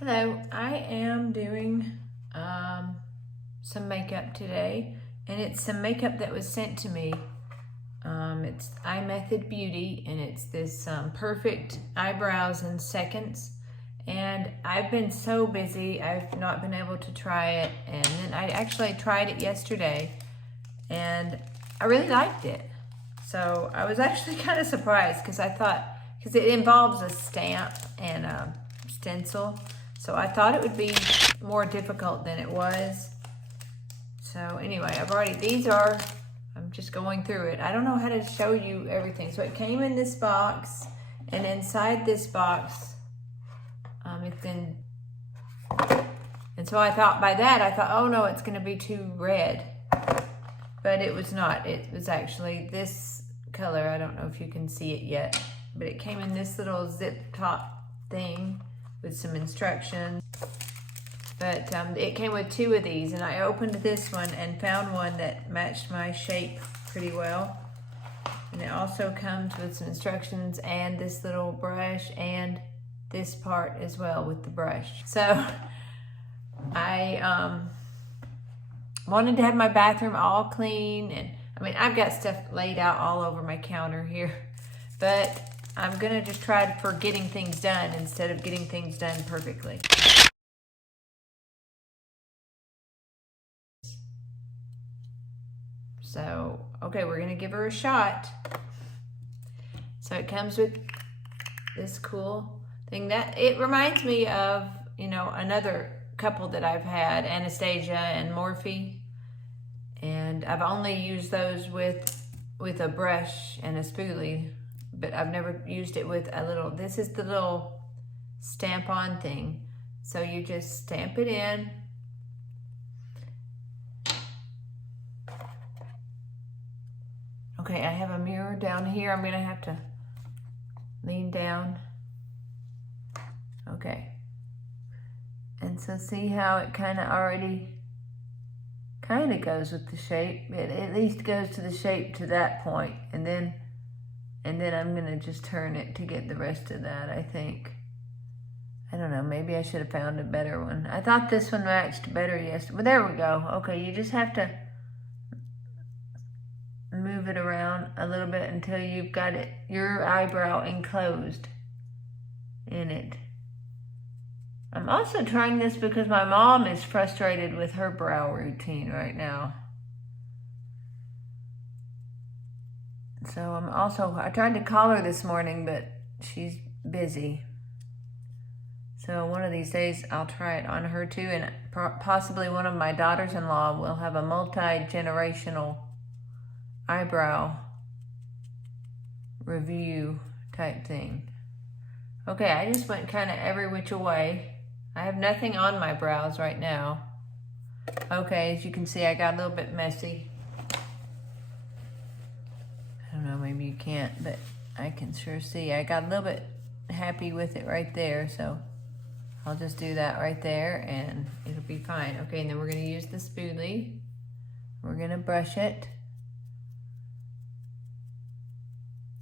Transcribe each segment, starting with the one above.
Hello, I am doing some makeup today, and it's some makeup that was sent to me. It's IMethodBeauty, and it's this perfect eyebrows in seconds. And I've been so busy, I've not been able to try it. And then I actually tried it yesterday, and I really liked it. So I was actually kind of surprised because I thought, because it involves a stamp and a stencil. So I thought it would be more difficult than it was. So anyway, I'm just going through it. I don't know how to show you everything. So it came in this box, and inside this box, and so I thought oh no, it's gonna be too red. But it was not. It was actually this color. I don't know if you can see it yet, but it came in this little zip top thing with some instructions. But it came with two of these, and I opened this one and found one that matched my shape pretty well. And it also comes with some instructions and this little brush and this part as well with the brush. So I wanted to have my bathroom all clean, and I mean, I've got stuff laid out all over my counter here, but I'm gonna just try for getting things done instead of getting things done perfectly. So, okay, we're gonna give her a shot. So it comes with this cool thing that it reminds me of, another couple that I've had, Anastasia and Morphe. And I've only used those with a brush and a spoolie, but I've never used it with this is the little stamp on thing. So you just stamp it in. Okay, I have a mirror down here. I'm gonna have to lean down. Okay. And so see how it kind of already goes with the shape. It at least goes to the shape to that point, and then I'm gonna just turn it to get the rest of that, I think. I don't know, maybe I should have found a better one. I thought this one matched better yesterday, but there we go. Okay, you just have to move it around a little bit until you've got your eyebrow enclosed in it. I'm also trying this because my mom is frustrated with her brow routine right now. So I tried to call her this morning, but she's busy. So one of these days I'll try it on her too, and possibly one of my daughters-in-law will have a multi-generational eyebrow review type thing. Okay, I just went kind of every which way. I have nothing on my brows right now. Okay, as you can see, I got a little bit messy. I don't know, maybe you can't, but I can sure see. I got a little bit happy with it right there, so I'll just do that right there and it'll be fine. Okay, and then we're gonna use the spoolie. We're gonna brush it.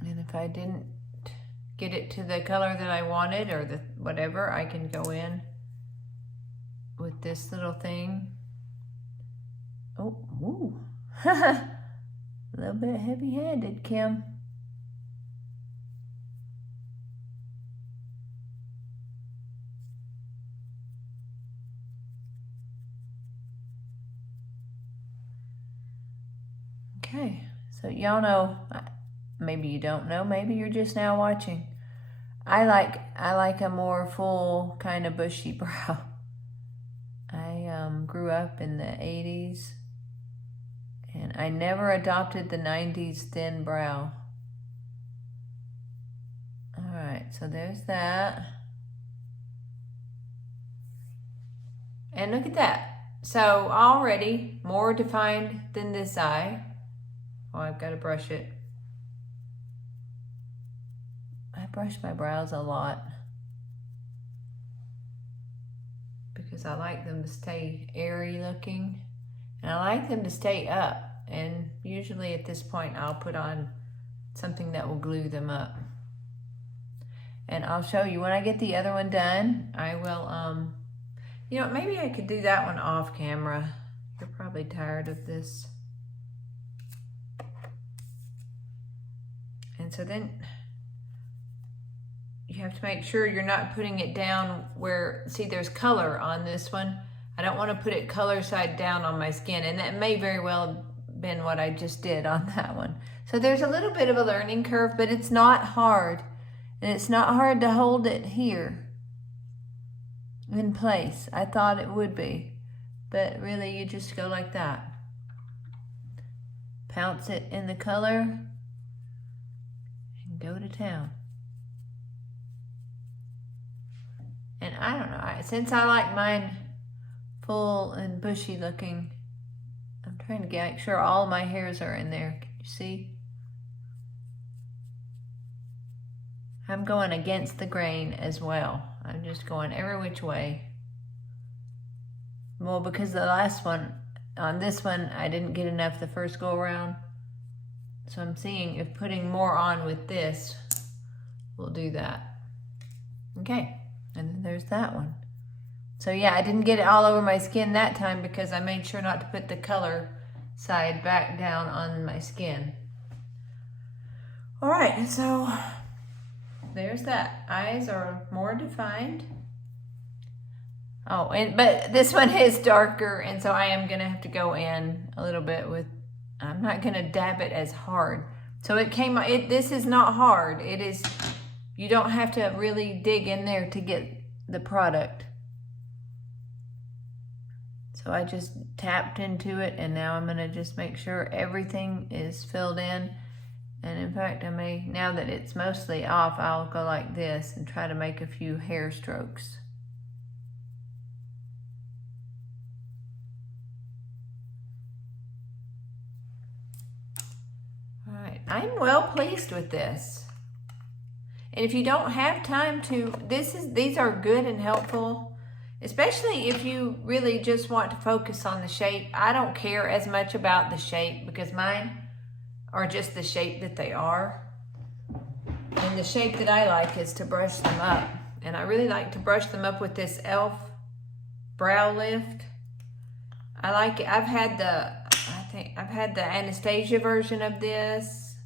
And if I didn't get it to the color that I wanted, or the whatever, I can go in with this little thing. Oh, ooh. A little bit heavy-handed, Kim. Okay, so y'all know, maybe you don't know, maybe you're just now watching. I like a more full kind of bushy brow. I grew up in the 80s, and I never adopted the 90s thin brow. All right, so there's that. And look at that. So already more defined than this eye. Oh, I've got to brush it. I brush my brows a lot because I like them to stay airy looking, and I like them to stay up, and usually at this point I'll put on something that will glue them up. And I'll show you when I get the other one done. I will, you know, maybe I could do that one off camera. You're probably tired of this. And so then you have to make sure you're not putting it down where, see, there's color on this one. I don't want to put it color side down on my skin, and that may very well have been what I just did on that one. So there's a little bit of a learning curve, but it's not hard. And it's not hard to hold it here in place. I thought it would be, but really you just go like that. Pounce it in the color and go to town. And I don't know, since I like mine full and bushy looking, I'm trying to make sure all my hairs are in there. Can you see? I'm going against the grain as well. I'm just going every which way. Well, because the last one, on this one, I didn't get enough the first go around. So I'm seeing if putting more on with this will do that. Okay, and then there's that one. So yeah, I didn't get it all over my skin that time because I made sure not to put the color side back down on my skin. All right, so there's that. Eyes are more defined. Oh, but this one is darker, and so I am gonna have to go in a little bit with, I'm not gonna dab it as hard. So this is not hard. It is, you don't have to really dig in there to get the product. So I just tapped into it, and now I'm gonna just make sure everything is filled in. And in fact, I may, now that it's mostly off, I'll go like this and try to make a few hair strokes. All right, I'm well pleased with this. And if you don't have time to, these are good and helpful, especially if you really just want to focus on the shape. I don't care as much about the shape because mine are just the shape that they are. And the shape that I like is to brush them up. And I really like to brush them up with this e.l.f. brow lift. I like it. I've had the Anastasia version of this,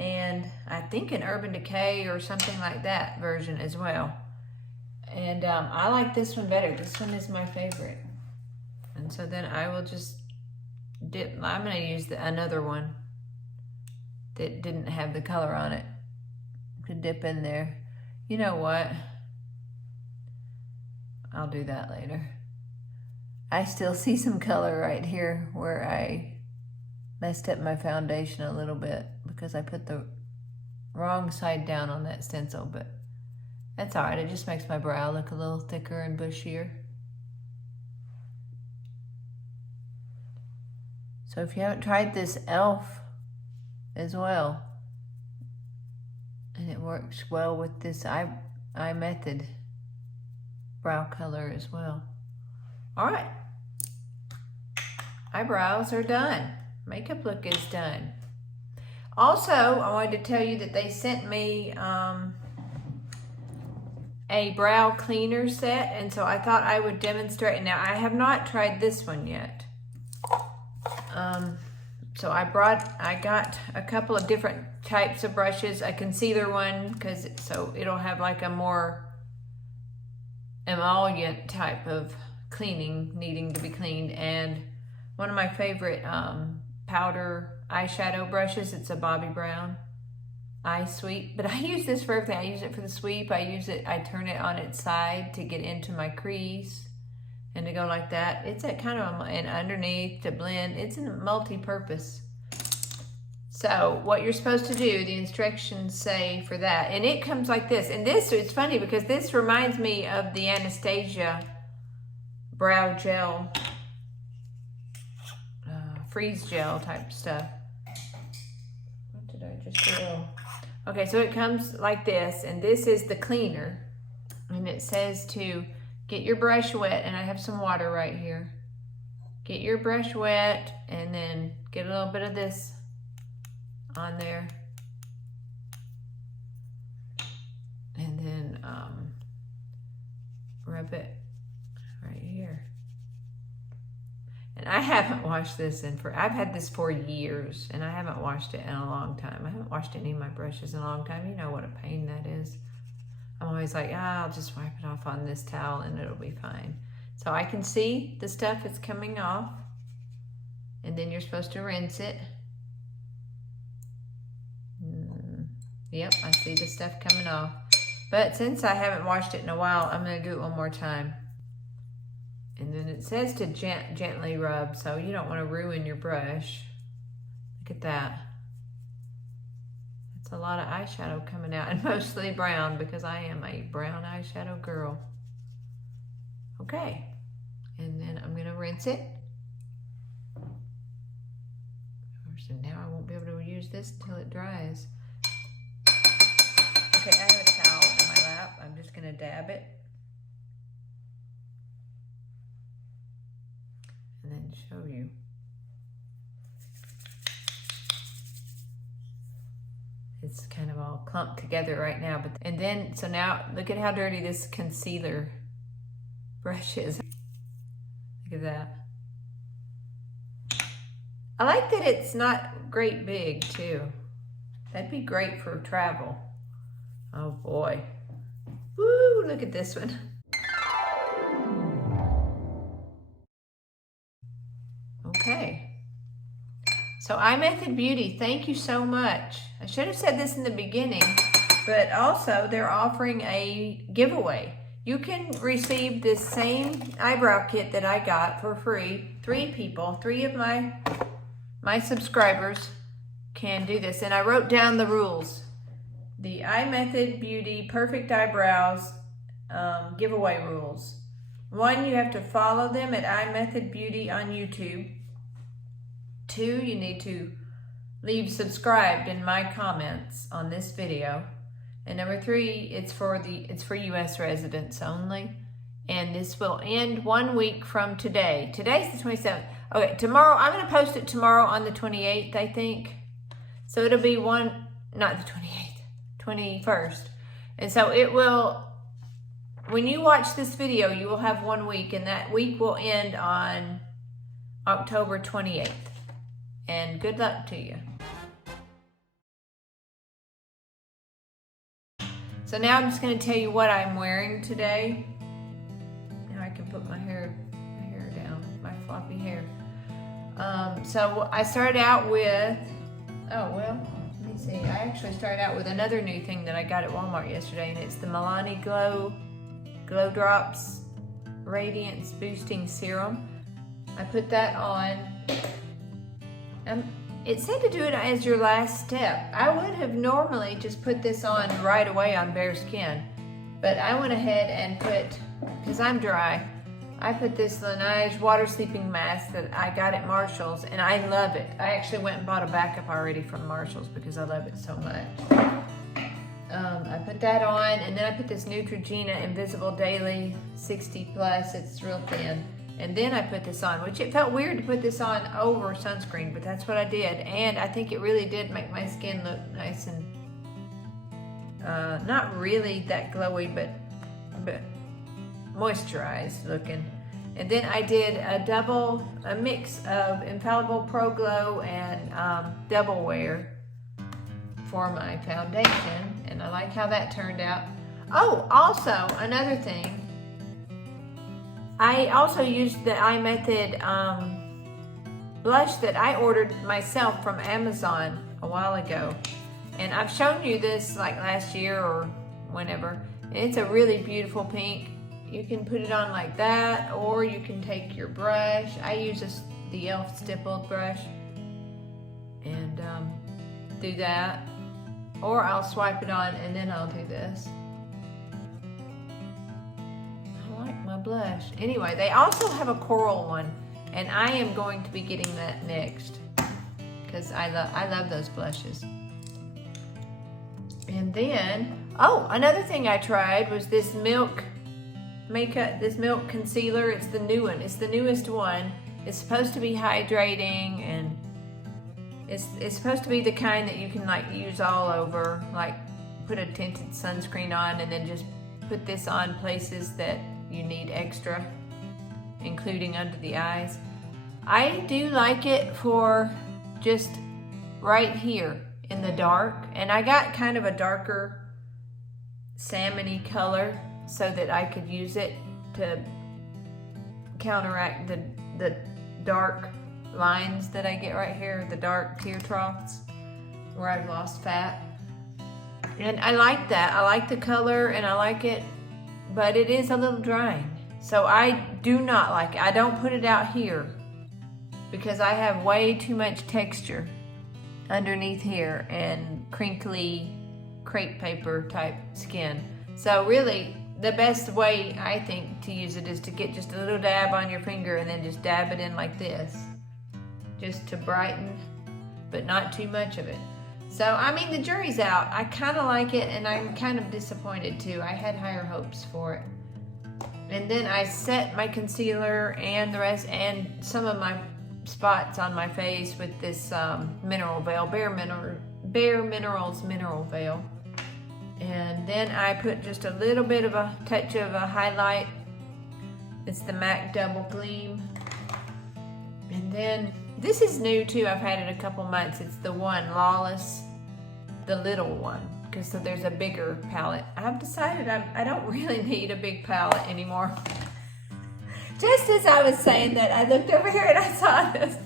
and I think an Urban Decay or something like that version as well. And I like this one better. This one is my favorite. And so then I will just dip. I'm going to use another one that didn't have the color on it. Could dip in there. You know what? I'll do that later. I still see some color right here where I messed up my foundation a little bit because I put the wrong side down on that stencil, but that's all right. It just makes my brow look a little thicker and bushier. So if you haven't tried this e.l.f. as well, and it works well with this IMethod brow color as well. All right, eyebrows are done. Makeup look is done. Also, I wanted to tell you that they sent me a brow cleaner set, and so I thought I would demonstrate. Now, I have not tried this one yet. So I got a couple of different types of brushes, a concealer one, so it'll have like a more emollient type of cleaning needing to be cleaned, and one of my favorite powder eyeshadow brushes. It's a Bobbi Brown eye sweep, but I use this for everything. I use it for the sweep. I turn it on its side to get into my crease and to go like that. It's a kind of, and underneath to blend. It's a multi-purpose. So what you're supposed to do, the instructions say for that, and it comes like this. And this, it's funny because this reminds me of the Anastasia brow gel, freeze gel type stuff. What did I just do? Okay, so it comes like this, and this is the cleaner, and it says to get your brush wet, and I have some water right here. Get your brush wet, and then get a little bit of this on there, and then rub it right here. And I haven't washed this I've had this for years, and I haven't washed it in a long time. I haven't washed any of my brushes in a long time. You know what a pain that is. I'm always like, I'll just wipe it off on this towel and it'll be fine. So I can see the stuff is coming off, and then you're supposed to rinse it. Yep, I see the stuff coming off. But since I haven't washed it in a while, I'm going to do it one more time. And then it says to gently rub, so you don't want to ruin your brush. Look at that. That's a lot of eyeshadow coming out, and mostly brown because I am a brown eyeshadow girl. Okay, and then I'm going to rinse it. So now I won't be able to use this until it dries. Okay, I have a towel in my lap. I'm just going to dab it. And then show you. It's kind of all clumped together right now. And then, so now look at how dirty this concealer brush is. Look at that. I like that it's not great big too. That'd be great for travel. Oh boy. Woo, look at this one. Okay. So IMethodBeauty, thank you so much. I should have said this in the beginning, but also they're offering a giveaway. You can receive this same eyebrow kit that I got for free. 3 people, 3 of my subscribers can do this. And I wrote down the rules. The IMethodBeauty Perfect Eyebrows giveaway rules. 1, you have to follow them at IMethodBeauty on YouTube. 2, you need to leave subscribed in my comments on this video. And number 3, it's for US residents only. And this will end 1 week from today. Today's the 27th. Okay, tomorrow, I'm going to post it tomorrow on the 28th, I think. So it'll be not the 28th, 21st. And so it will, when you watch this video, you will have 1 week, and that week will end on October 28th. And good luck to you. So now I'm just going to tell you what I'm wearing today. Now I can put my hair down, my floppy hair. So I started out with, let me see. I actually started out with another new thing that I got at Walmart yesterday, and it's the Milani Glow Drops Radiance Boosting Serum. I put that on. It said to do it as your last step. I would have normally just put this on right away on bare skin, but I went ahead and put, because I'm dry, I put this Laneige water sleeping mask that I got at Marshall's, and I love it. I actually went and bought a backup already from Marshall's because I love it so much. I put that on, and then I put this Neutrogena Invisible Daily 60 Plus. It's real thin. And then I put this on, which it felt weird to put this on over sunscreen, but that's what I did. And I think it really did make my skin look nice and not really that glowy, but moisturized looking. And then I did a mix of Infallible Pro Glow and Double Wear for my foundation. And I like how that turned out. Oh, also another thing. I also used the iMethod blush that I ordered myself from Amazon a while ago. And I've shown you this like last year or whenever. And it's a really beautiful pink. You can put it on like that, or you can take your brush. I use the e.l.f. stippled brush and do that. Or I'll swipe it on and then I'll do this. My blush. Anyway, they also have a coral one, and I am going to be getting that next because I love those blushes. And then, another thing I tried was this milk concealer. It's the new one. It's the newest one. It's supposed to be hydrating, and it's supposed to be the kind that you can like use all over, like put a tinted sunscreen on and then just put this on places that you need extra, including under the eyes. I do like it for just right here in the dark, and I got kind of a darker salmon-y color so that I could use it to counteract the dark lines that I get right here, the dark tear troughs where I've lost fat. And I like that. I like the color and I like it, but it is a little drying. So I do not like it. I don't put it out here because I have way too much texture underneath here and crinkly crepe paper type skin. So really, the best way I think to use it is to get just a little dab on your finger and then just dab it in like this, just to brighten, but not too much of it. So, I mean, the jury's out. I kind of like it, and I'm kind of disappointed too. I had higher hopes for it. And then I set my concealer and the rest, and some of my spots on my face with this mineral veil, Bare Minerals mineral veil. And then I put just a little bit of a touch of a highlight. It's the MAC Double Gleam. And then this is new too. I've had it a couple months. It's the one Lawless, the little one, because so there's a bigger palette. I've decided I don't really need a big palette anymore. Just as I was saying that, I looked over here and I saw this.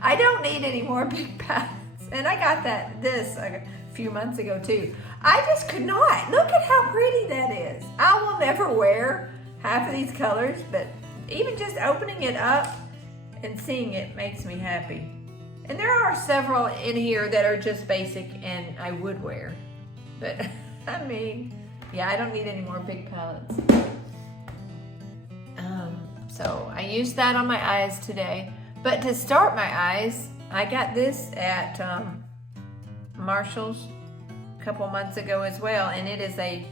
I don't need any more big palettes. And I got this a few months ago too. I just could not. Look at how pretty that is. I will never wear half of these colors, but even just opening it up and seeing it makes me happy. And there are several in here that are just basic and I would wear. But I mean, yeah, I don't need any more big palettes. So I used that on my eyes today. But to start my eyes, I got this at Marshall's a couple months ago as well, and it is a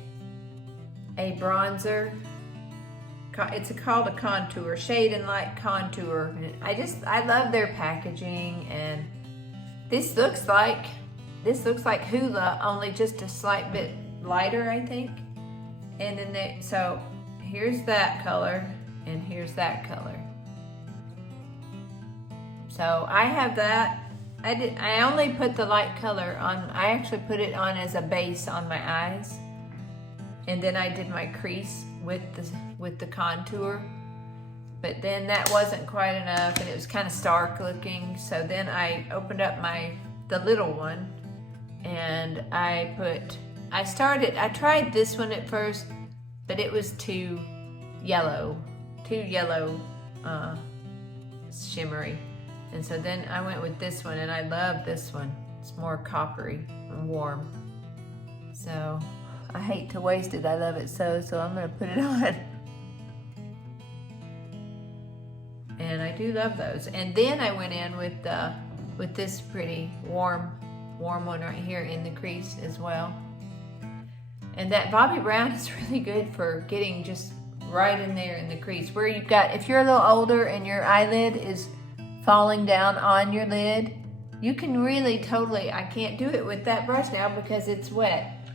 bronzer. It's called a contour, shade and light contour. I love their packaging, and this looks like Hoola, only just a slight bit lighter, I think. And then so here's that color, and here's that color. So I have that. I only put the light color on. I actually put it on as a base on my eyes, and then I did my crease with the contour. But then that wasn't quite enough, and it was kind of stark looking. So then I opened up the little one, and I tried this one at first, but it was too yellow, shimmery. And so then I went with this one, and I love this one. It's more coppery and warm. So I hate to waste it. I love it so I'm gonna put it on. And I do love those. And then I went in with this pretty warm one right here in the crease as well. And that Bobbi Brown is really good for getting just right in there in the crease. Where you've got, if you're a little older and your eyelid is falling down on your lid, you can really totally, I can't do it with that brush now because it's wet,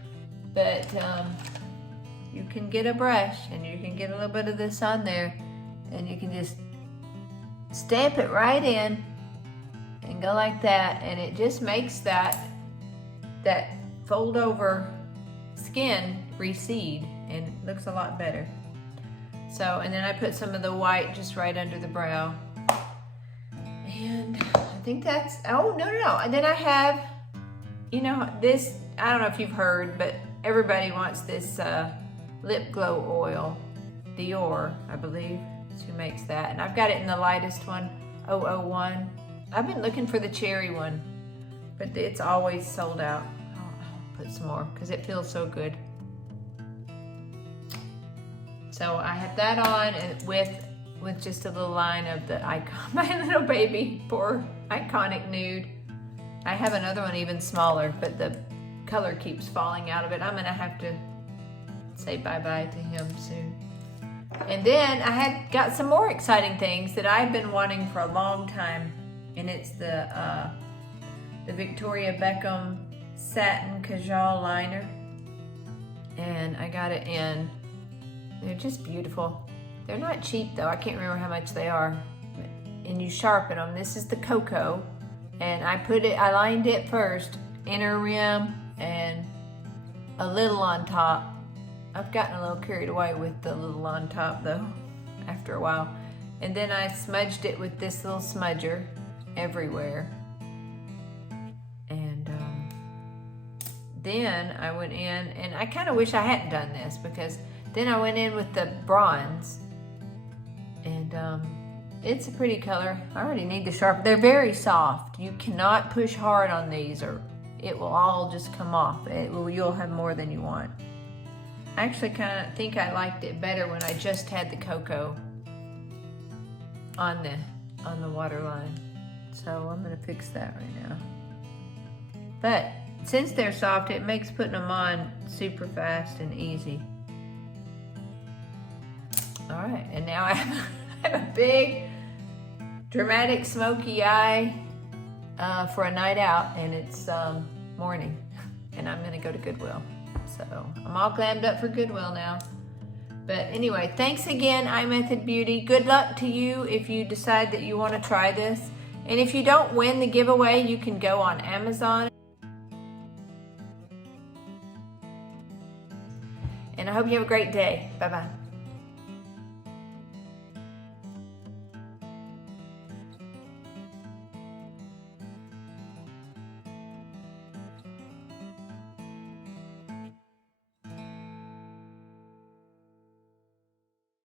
but you can get a brush and you can get a little bit of this on there, and you can just stamp it right in and go like that, and it just makes that fold over skin recede, and it looks a lot better. So, and then I put some of the white just right under the brow. And I think that's, oh, no. And then I have, this, I don't know if you've heard, but everybody wants this lip glow oil. Dior, I believe, is who makes that. And I've got it in the lightest one, 001. I've been looking for the cherry one, but it's always sold out. I'll put some more because it feels so good. So I have that on, and with just a little line of the icon, my little baby, poor iconic nude. I have another one even smaller, but the color keeps falling out of it. I'm gonna have to say bye-bye to him soon. And then I had got some more exciting things that I've been wanting for a long time, and it's the Victoria Beckham Satin Kajal Liner. And I got it in. They're just beautiful. They're not cheap though. I can't remember how much they are. And you sharpen them. This is the cocoa. And I lined it first, inner rim and a little on top. I've gotten a little carried away with the little on top though, after a while. And then I smudged it with this little smudger everywhere. And then I went in, and I kind of wish I hadn't done this, because then I went in with the bronze. And it's a pretty color. I already need the sharp. They're very soft. You cannot push hard on these or it will all just come off. You'll have more than you want. I actually kind of think I liked it better when I just had the cocoa on the water line. So I'm gonna fix that right now. But since they're soft, it makes putting them on super fast and easy. All right, and now I have a big dramatic smoky eye for a night out, and it's morning, and I'm gonna go to Goodwill. So I'm all glammed up for Goodwill now. But anyway, thanks again, IMethodBeauty. Good luck to you if you decide that you want to try this. And if you don't win the giveaway, you can go on Amazon. And I hope you have a great day. Bye-bye.